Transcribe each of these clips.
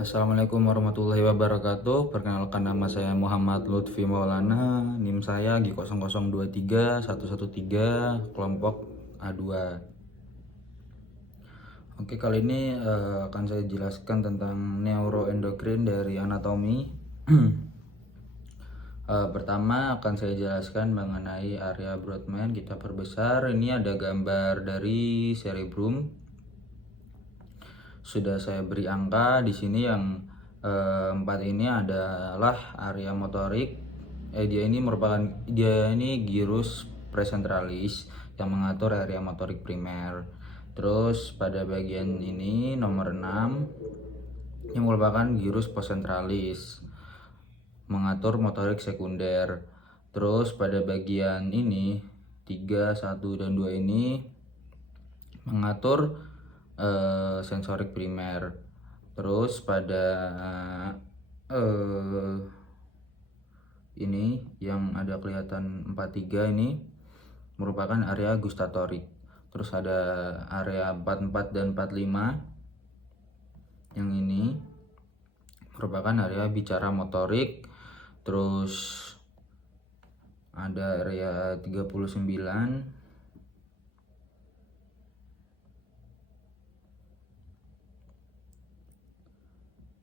Assalamualaikum warahmatullahi wabarakatuh. Perkenalkan, nama saya Muhammad Lutfi Maulana. NIM saya G0023-113 kelompok A2. Oke, kali ini akan saya jelaskan tentang neuroendokrin dari anatomi. Pertama akan saya jelaskan mengenai area Brodmann. Kita perbesar. Ini ada gambar dari cerebrum. Sudah saya beri angka di sini. Yang 4 ini adalah area motorik. Dia ini gyrus presentralis yang mengatur area motorik primer. Terus pada bagian ini nomor 6 yang merupakan gyrus postsentralis mengatur motorik sekunder. Terus pada bagian ini 3, 1 dan 2 ini mengatur sensorik primer. Terus pada ini yang ada kelihatan 43 ini merupakan area gustatorik. Terus ada area 44 dan 45 yang ini merupakan area bicara motorik. Terus ada area 39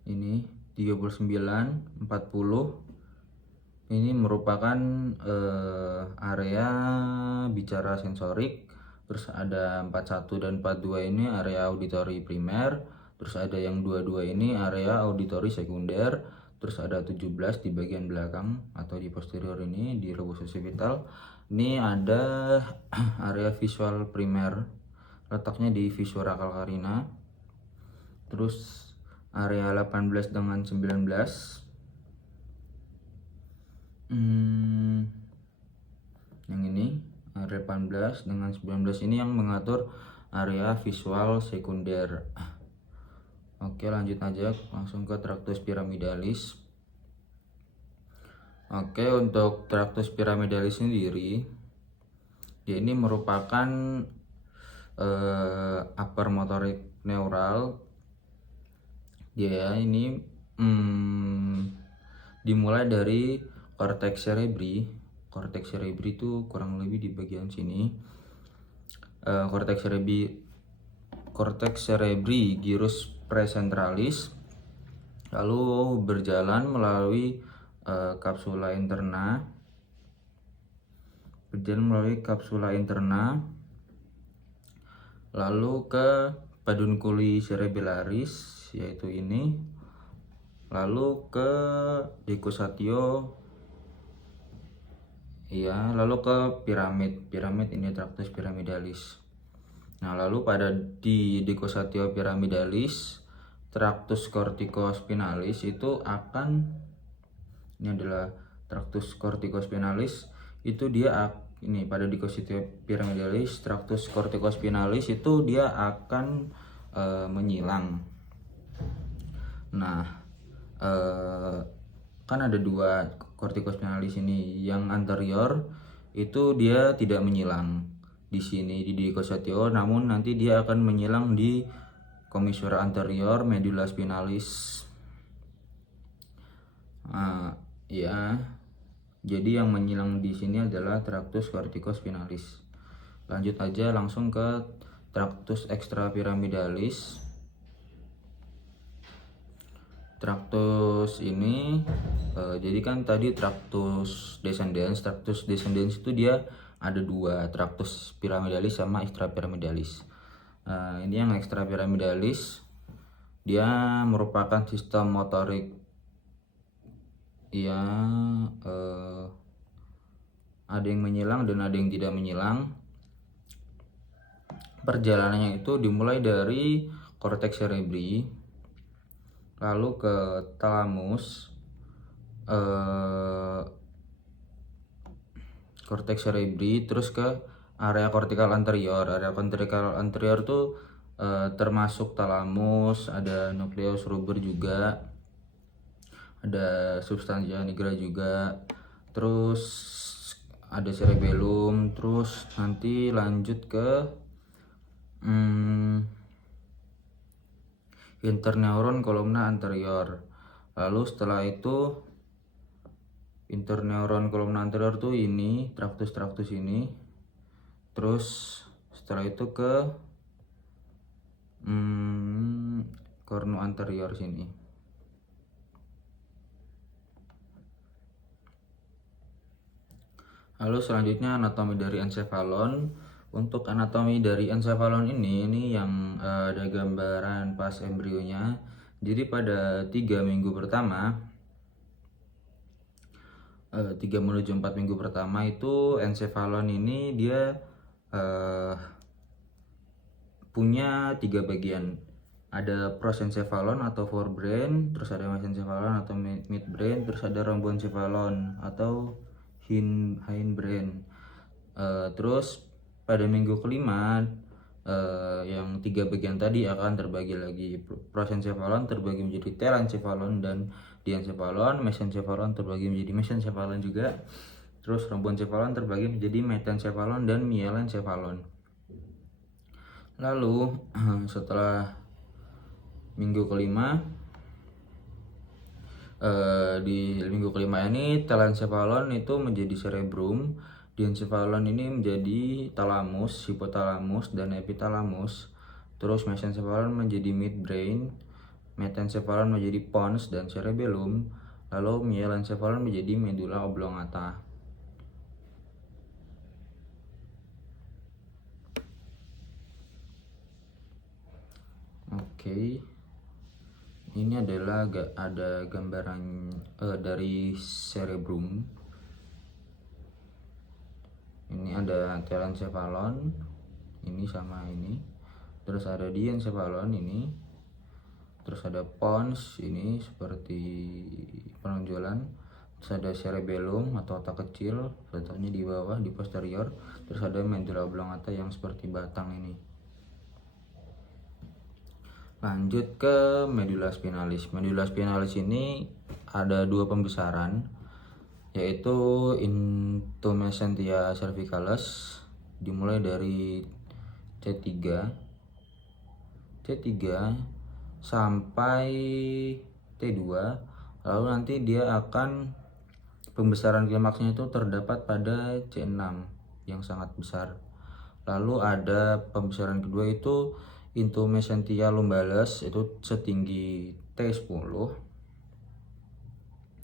ini 39, 40 ini merupakan area bicara sensorik. Terus ada 41 dan 42 ini area auditori primer. Terus ada yang 22 ini area auditori sekunder. Terus ada 17 di bagian belakang atau di posterior ini di lobus occipital. Ini ada area visual primer, letaknya di visura calcarina. Terus area 18 dengan 19 yang ini area 18 dengan 19 ini yang mengatur area visual sekunder. Oke, lanjut aja langsung ke tractus pyramidalis. Oke, untuk tractus pyramidalis sendiri, dia ini merupakan upper motorik neural. Dia ini dimulai dari cortex cerebri. Cortex cerebri itu kurang lebih di bagian sini. Cortex cerebri gyrus presentralis, lalu berjalan melalui kapsula interna, lalu ke pedunculi cerebellaris yaitu ini, lalu ke decussatio, lalu ke piramid ini tractus pyramidalis. Nah, lalu di decussatio pyramidalis, tractus corticospinalis itu ini adalah tractus corticospinalis itu dia ini pada decussatio pyramidalis, tractus corticospinalis itu dia akan menyilang. Nah, kan ada dua corticospinalis ini. Yang anterior itu dia tidak menyilang di sini di decussatio, namun nanti dia akan menyilang di commissura anterior medulla spinalis. Jadi yang menyilang di sini adalah tractus corticospinalis. Lanjut aja langsung ke tractus extrapyramidalis. Tractus ini jadi kan tadi tractus descendens itu dia ada dua, tractus pyramidalis sama extrapyramidalis. Ini yang extrapyramidalis, dia merupakan sistem motorik ada yang menyilang dan ada yang tidak menyilang. Perjalanannya itu dimulai dari cortex cerebri, lalu ke thalamus, cortex cerebri, terus ke area cortical anterior. Area cortical anterior tuh termasuk thalamus, ada nucleus ruber juga, ada substantia nigra juga, terus ada cerebellum, terus nanti lanjut ke interneuron kolumna anterior. Lalu setelah itu interneuron kolumna anterior tuh ini, traktus ini. Terus setelah itu ke kornu anterior sini. Lalu selanjutnya anatomi dari ensefalon. Untuk anatomi dari ensefalon ini yang ada gambaran pas embrionya. Jadi pada 3 minggu pertama, 3 menuju 4 minggu pertama itu ensefalon ini dia punya 3 bagian. Ada prosencephalon atau forebrain, terus ada mesencephalon atau midbrain, terus ada rhomboencephalon atau hindbrain. Terus pada minggu kelima yang 3 bagian tadi akan terbagi lagi. Prosencephalon terbagi menjadi telencephalon dan diencephalon, mesencephalon terbagi menjadi mesencephalon juga. Terus rhomboencephalon terbagi menjadi metencephalon dan mielencephalon. Lalu setelah minggu kelima, di minggu kelima ini telencephalon itu menjadi cerebrum, diencephalon ini menjadi talamus, hipotalamus dan epitalamus. Terus mesencephalon menjadi midbrain, metencephalon menjadi pons dan cerebellum, lalu mielencephalon menjadi medulla oblongata. Oke. Ini adalah ada gambaran dari cerebrum. Ini ada telencephalon, ini sama ini. Terus ada diencephalon ini. Terus ada pons ini seperti penonjolan. Terus ada cerebellum atau otak kecil, letaknya di bawah di posterior. Terus ada medulla oblongata yang seperti batang ini. Lanjut ke medulla spinalis. Medulla spinalis ini ada 2 pembesaran, yaitu intumescentia cervicalis dimulai dari C3 sampai T2, lalu nanti dia akan pembesaran klimaksnya itu terdapat pada C6 yang sangat besar. Lalu ada pembesaran kedua itu intumescentia lumbalis, itu setinggi T10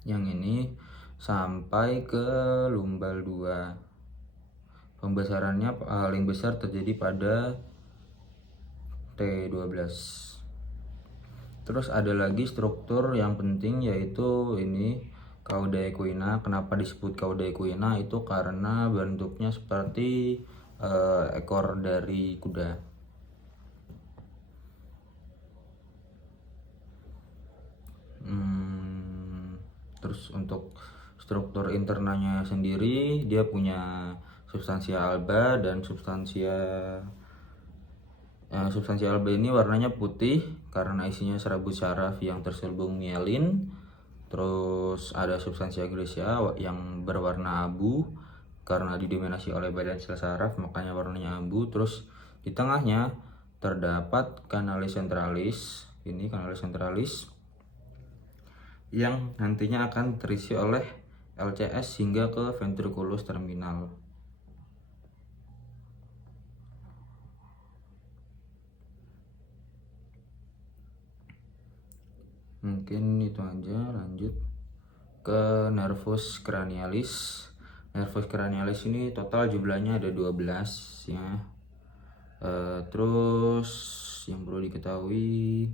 yang ini sampai ke lumbal 2. Pembesarannya paling besar terjadi pada T12. Terus ada lagi struktur yang penting, yaitu ini cauda equina. Kenapa disebut cauda equina? Itu karena bentuknya seperti ekor dari kuda. Terus untuk struktur internanya sendiri, dia punya substansia alba dan substansia alba ini warnanya putih karena isinya serabut syaraf yang terselubung mielin. Terus ada substansia grisia yang berwarna abu karena didominasi oleh badan sel saraf, makanya warnanya abu. Terus di tengahnya terdapat canalis centralis. Ini canalis centralis yang nantinya akan terisi oleh LCS hingga ke ventriculus terminal. Mungkin itu aja. Lanjut ke nervus cranialis. Nervus cranialis ini total jumlahnya ada 12 ya. Terus yang perlu diketahui,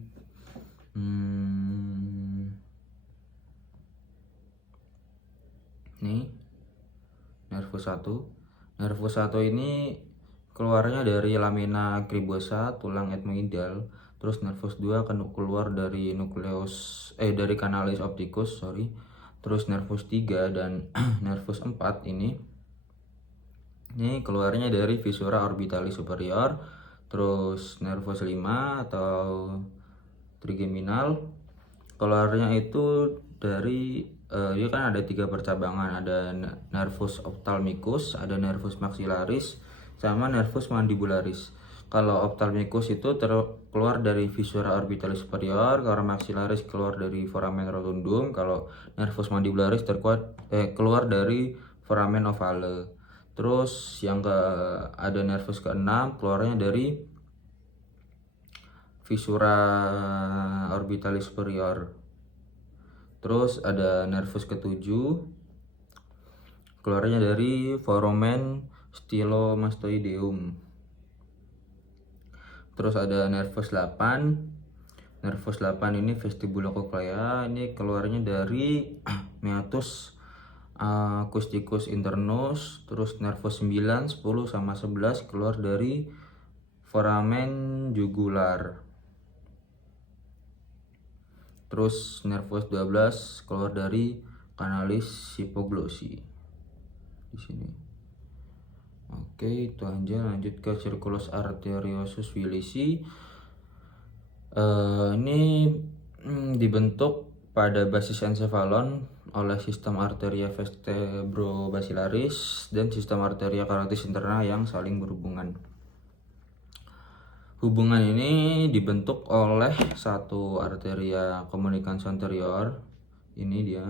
nih nervus 1. Nervus 1 ini keluarnya dari lamina cribosa, tulang ethmoidal. Terus nervus 2 akan keluar dari dari canalis opticus, Terus nervus 3 dan nervus 4 ini keluarnya dari viscera orbitalis superior. Terus nervus 5 atau trigeminal keluarnya itu dari dia kan ada 3 percabangan, ada nervus ophthalmicus, ada nervus maxillaris, sama nervus mandibularis. Kalau ophthalmicus itu keluar dari viscera orbitalis superior, kalau maxillaris keluar dari foramen rotundum, kalau nervus mandibularis keluar dari foramen ovale. Terus yang ada nervus keenam keluarnya dari viscera orbitalis superior. Terus ada nervus ketujuh keluarnya dari foramen stylomastoideum. Terus ada nervus 8. Nervus 8 ini vestibulocochlear, ini keluarnya dari meatus acusticus internus. Terus nervus 9, 10 sama 11 keluar dari foramen jugular. Terus nervus 12 keluar dari canalis hypoglossy di sini. Oke, itu aja. Lanjut ke circulus arteriosus wilisi. Ini dibentuk pada basis encephalon oleh sistem arteria vertebrobasilaris dan sistem arteria carotis interna yang saling berhubungan. Hubungan ini dibentuk oleh satu arteria communicans anterior, ini dia,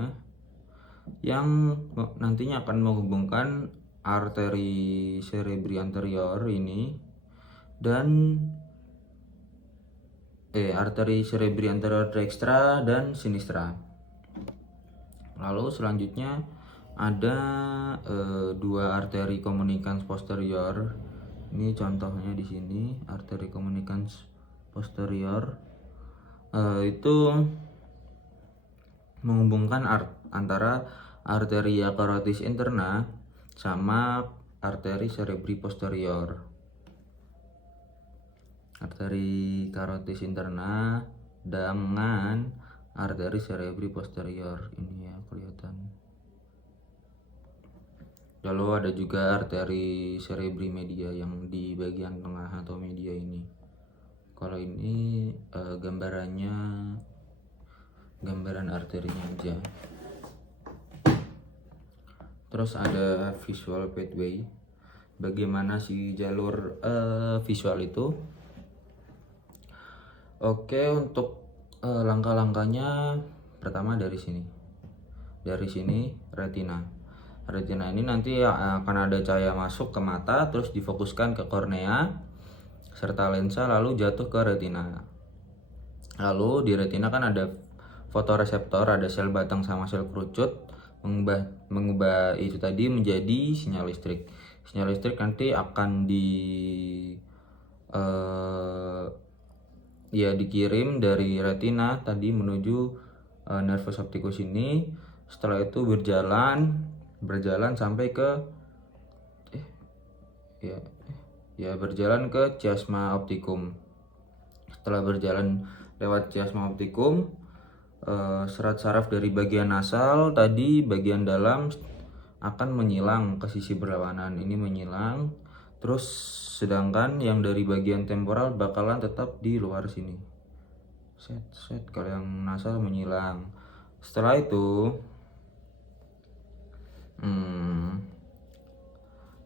yang nantinya akan menghubungkan arteri cerebri anterior ini dan arteri cerebri anterior dextra dan sinistra. Lalu selanjutnya ada dua arteri communicans posterior. Ini contohnya di sini, arteri communicans posterior itu menghubungkan antara arteria carotis interna sama arteri cerebri posterior. Arteri carotis interna dengan arteri cerebri posterior, ini ya kelihatan. Lalu ada juga arteri cerebri media yang di bagian tengah atau media ini. Kalau ini gambaran arterinya aja. Terus ada visual pathway. Bagaimana si jalur visual itu? Oke, untuk langkah-langkahnya pertama dari sini. Dari sini retina. Retina ini nanti akan ada cahaya masuk ke mata, terus difokuskan ke kornea serta lensa, lalu jatuh ke retina. Lalu di retina kan ada fotoreseptor, ada sel batang sama sel kerucut, mengubah itu tadi menjadi sinyal listrik. Sinyal listrik nanti akan dikirim dari retina tadi menuju nervus opticus ini. Setelah itu berjalan sampai ke berjalan ke chiasma opticum. Setelah berjalan lewat chiasma opticum, serat saraf dari bagian nasal tadi bagian dalam akan menyilang ke sisi berlawanan, ini menyilang. Terus sedangkan yang dari bagian temporal bakalan tetap di luar sini. Kalau yang nasal menyilang. Setelah itu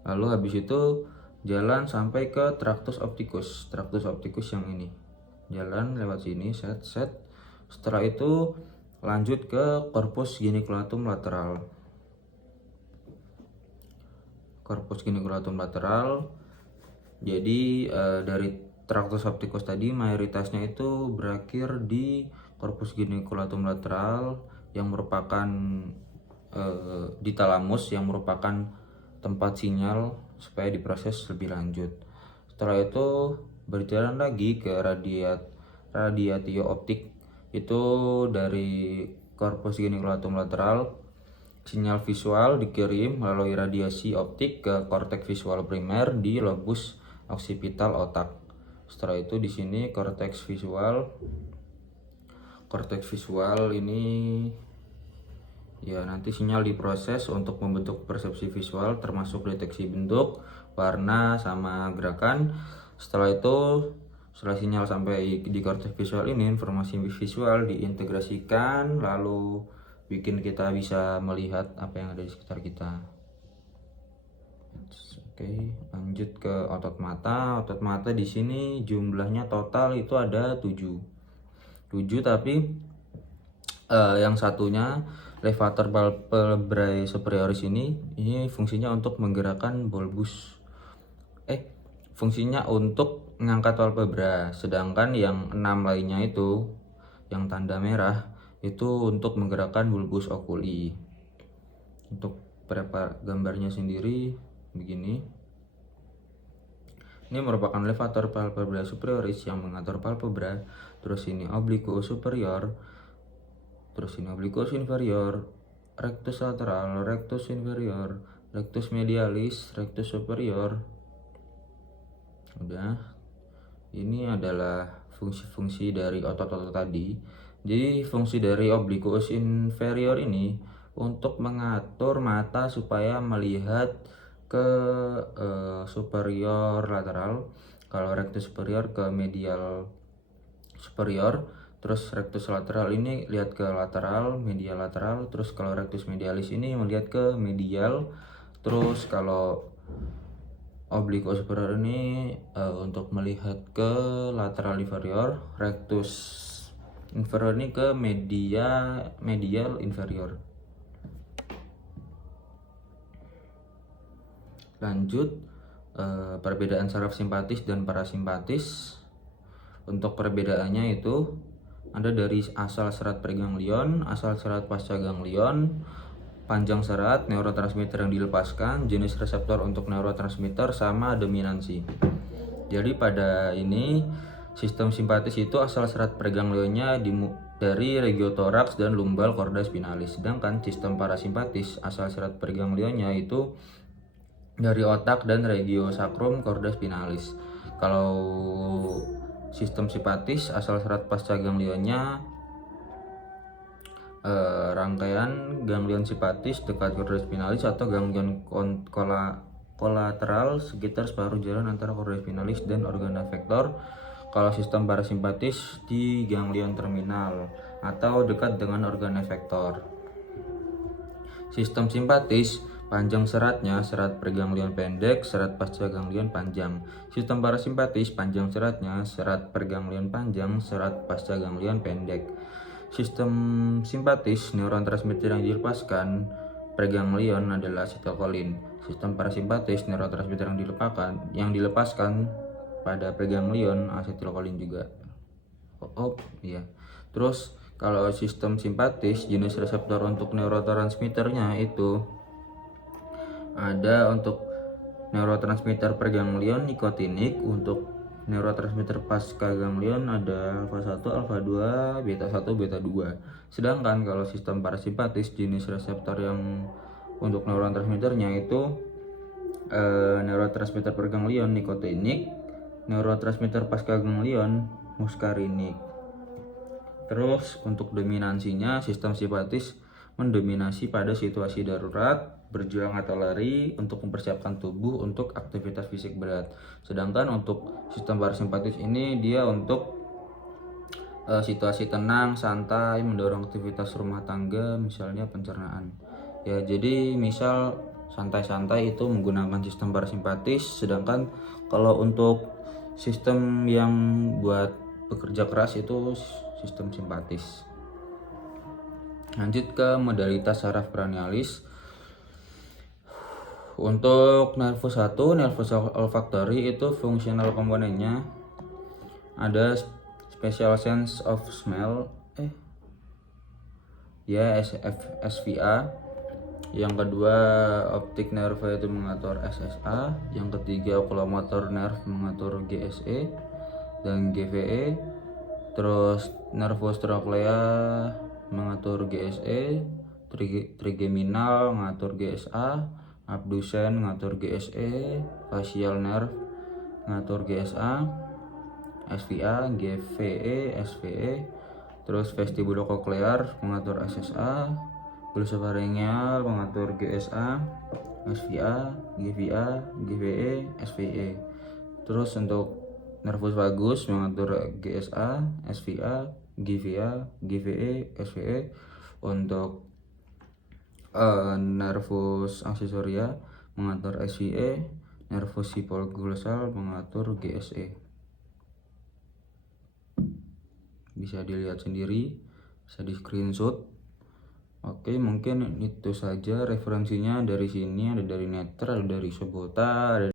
lalu habis itu jalan sampai ke tractus opticus. Tractus opticus yang ini. Jalan lewat sini, Setelah itu lanjut ke corpus giniculatum lateral. Corpus giniculatum lateral. Jadi dari tractus opticus tadi mayoritasnya itu berakhir di corpus giniculatum lateral yang merupakan di talamus, yang merupakan tempat sinyal supaya diproses lebih lanjut. Setelah itu berjalan lagi ke radiatio optik. Itu dari corpus giniculatum lateral sinyal visual dikirim melalui radiasi optik ke korteks visual primer di lobus occipital otak. Setelah itu di sini korteks visual ini ya nanti sinyal diproses untuk membentuk persepsi visual termasuk deteksi bentuk, warna, sama gerakan. Setelah sinyal sampai di korteks visual ini, informasi visual diintegrasikan lalu bikin kita bisa melihat apa yang ada di sekitar kita. Oke, lanjut ke otot mata. Otot mata di sini jumlahnya total itu ada 7. Tapi yang satunya levator palpebrae superioris ini fungsinya untuk menggerakkan bulbus. Fungsinya untuk mengangkat palpebra, sedangkan yang 6 lainnya itu yang tanda merah itu untuk menggerakkan bulbus oculi. Untuk gambarnya sendiri begini. Ini merupakan levator palpebra superioris yang mengatur palpebra. Terus ini obliquus superior, terus ini obliquus inferior, rectus lateral, rectus inferior, rectus medialis, rectus superior. Udah. Ini adalah fungsi-fungsi dari otot-otot tadi. Jadi fungsi dari obliquus inferior ini untuk mengatur mata supaya melihat ke superior lateral. Kalau rectus superior ke medial superior, terus rectus lateral ini lihat ke lateral, medial lateral. Terus kalau rectus medialis ini melihat ke medial. Terus kalau obliquus superior ini untuk melihat ke lateral inferior, rectus inferior ini ke medial inferior. Lanjut, perbedaan saraf simpatis dan parasimpatis. Untuk perbedaannya itu ada dari asal serat preganglion, asal serat pasca ganglion, panjang serat, neurotransmitter yang dilepaskan, jenis reseptor untuk neurotransmitter, sama dominansi. Jadi pada ini sistem simpatis itu asal serat preganglionnya dari regiotoraks dan lumbal chorda spinalis, sedangkan sistem parasimpatis asal serat preganglionnya itu dari otak dan regiosacrum chorda spinalis. Kalau sistem simpatis asal serat pasca ganglionnya rangkaian ganglion simpatis dekat chorda spinalis atau ganglion kolateral sekitar separuh jalan antara chorda spinalis dan organ efektor. Kalau sistem parasimpatis di ganglion terminal atau dekat dengan organ efektor. Sistem simpatis panjang seratnya serat preganglion pendek, serat pasca ganglion panjang. Sistem parasimpatis panjang seratnya serat preganglion panjang, serat pasca ganglion pendek. Sistem simpatis neurotransmitter yang dilepaskan preganglion adalah asetilkolin. Sistem parasimpatis neurotransmitter yang dilepaskan pada preganglion asetilkolin juga. Iya. Terus kalau sistem simpatis jenis reseptor untuk neurotransmitternya itu ada untuk neurotransmitter preganglion nikotinik, untuk neurotransmitter pasca ganglion ada alfa 1, alfa 2, beta 1, beta 2. Sedangkan kalau sistem parasimpatis jenis reseptor yang untuk neurotransmitternya itu neurotransmitter preganglion nikotinik, neurotransmitter pasca ganglion muskarinik. Terus untuk dominansinya sistem simpatis mendominasi pada situasi darurat, berjuang atau lari untuk mempersiapkan tubuh untuk aktivitas fisik berat. Sedangkan untuk sistem parasimpatis ini dia untuk situasi tenang, santai, mendorong aktivitas rumah tangga, misalnya pencernaan. Ya, jadi misal santai-santai itu menggunakan sistem parasimpatis, sedangkan kalau untuk sistem yang buat bekerja keras itu sistem simpatis. Lanjut ke modalitas saraf cranialis. Untuk nervus 1, nervus olfactory itu fungsional komponennya ada special sense of smell SVA. Yang kedua optic nerve itu mengatur SSA. Yang ketiga oculomotor nerve mengatur GSE dan GVE. Terus nervus trochlea mengatur GSE, trigeminal mengatur GSA, abdusen mengatur GSE, facial nerve mengatur GSA, SVA, GVE, SVE. Terus vestibulococlear mengatur SSA, glossopharyngeal mengatur GSA, SVA, GVA, GVE, SVE. Terus untuk nervus vagus mengatur GSA, SVA, GVA, GVE, SVE. Untuk nervus accessoria mengatur SVE, nervus hypoglossal mengatur GSE. Bisa dilihat sendiri, bisa di screenshot. Oke, mungkin itu saja referensinya. Dari sini ada dari Netter, ada dari Sobota, ada